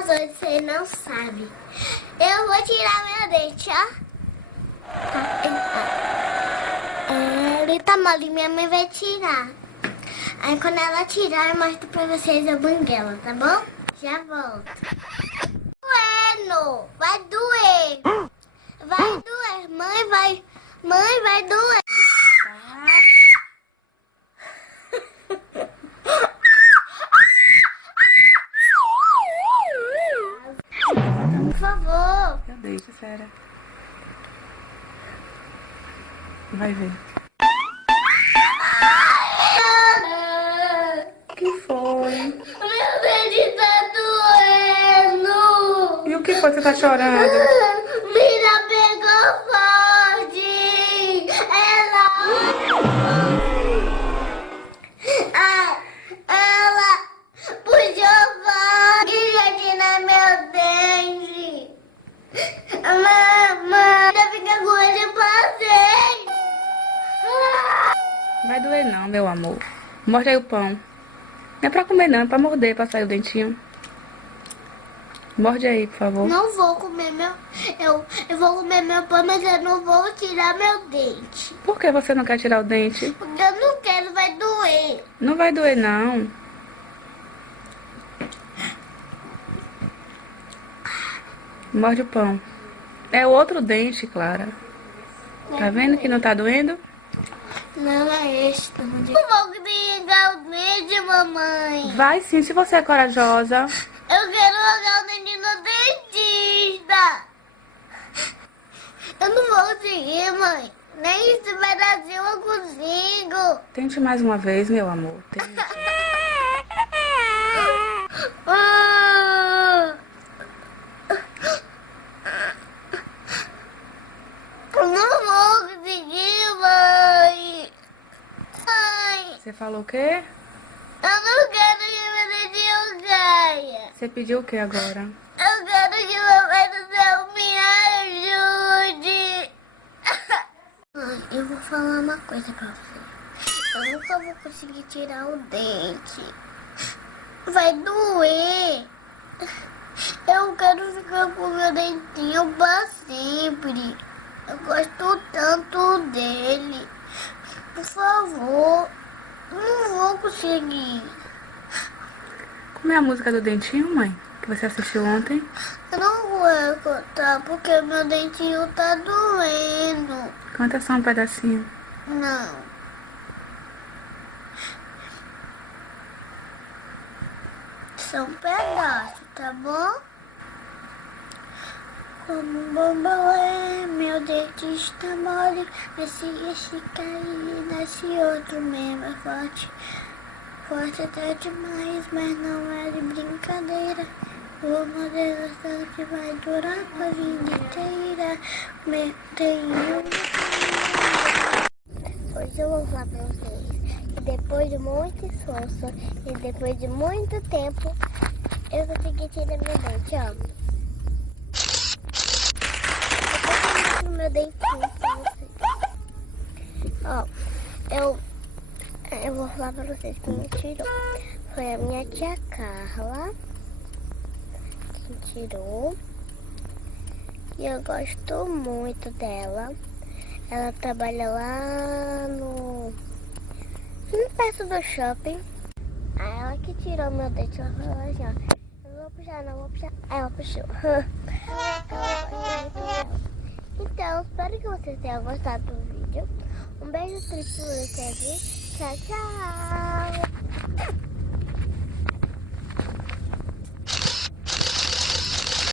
Mas hoje você não sabe. Eu vou tirar meu dente, ó. Ele tá mole, minha mãe vai tirar. Aí quando ela tirar, eu mostro pra vocês a banguela, tá bom? Já volto. Doendo! Vai doer! Vai doer! Mãe, vai doer! Por favor! Eu deixo, Sara. Vai ver. O que foi? Meu dente tá doendo! E o que foi que você tá chorando? Mira pegou forte! Ela puxou forte e tirar meu dente! Mamãe, tá ficando com ele pra sempre! Não vai doer não, meu amor. Morde aí o pão. Não é pra comer não, é pra morder, pra sair o dentinho. Morde aí, por favor. Não vou comer meu... Eu vou comer meu pão, mas eu não vou tirar meu dente. Por que você não quer tirar o dente? Porque eu não quero, vai doer. Não vai doer não. Morde o pão. É o outro dente, Clara. Tá vendo que não tá doendo? Não é este. Não vou ligar o dente, mamãe. Vai sim, se você é corajosa. Eu quero jogar o dente no dentista. Eu não vou conseguir, mãe. Nem esse pedacinho eu consigo. Tente mais uma vez, meu amor. Tente. Eu não vou conseguir, mãe. Mãe, Você falou o quê? eu não quero que meu dentinho caia. Você pediu o quê agora? Eu quero que meu pai do céu me ajude. Mãe, eu vou falar uma coisa pra você. Eu nunca vou conseguir tirar o dente. Vai doer. Eu quero ficar com meu dentinho pra sempre. Eu gosto tanto dele. Por favor, não vou conseguir. Como é a música do dentinho, mãe? Que você assistiu ontem? Eu não vou contar porque meu dentinho tá doendo. Canta só um pedacinho. Não. Só um pedaço, tá bom? Como um bambolê, meu dente está mole. Mas se cair, nasce outro mesmo, é forte. Forte até demais, mas não é de brincadeira. O modelo que vai durar a vida inteira. Hoje eu vou falar pra vocês que depois de muito esforço e depois de muito tempo, eu consegui tirar meu dente, ó. Eu meu dentinho pra vocês. Ó, eu vou falar pra vocês quem me tirou. Foi a minha tia Carla que tirou. E eu gosto muito dela. Ela trabalha lá no perto do shopping. Aí ela que tirou meu dente. Ela falou assim, ó, eu não vou puxar, não vou puxar. Aí ela puxou. Então, espero que vocês tenham gostado do vídeo. Um beijo triplo, tchau, tchau.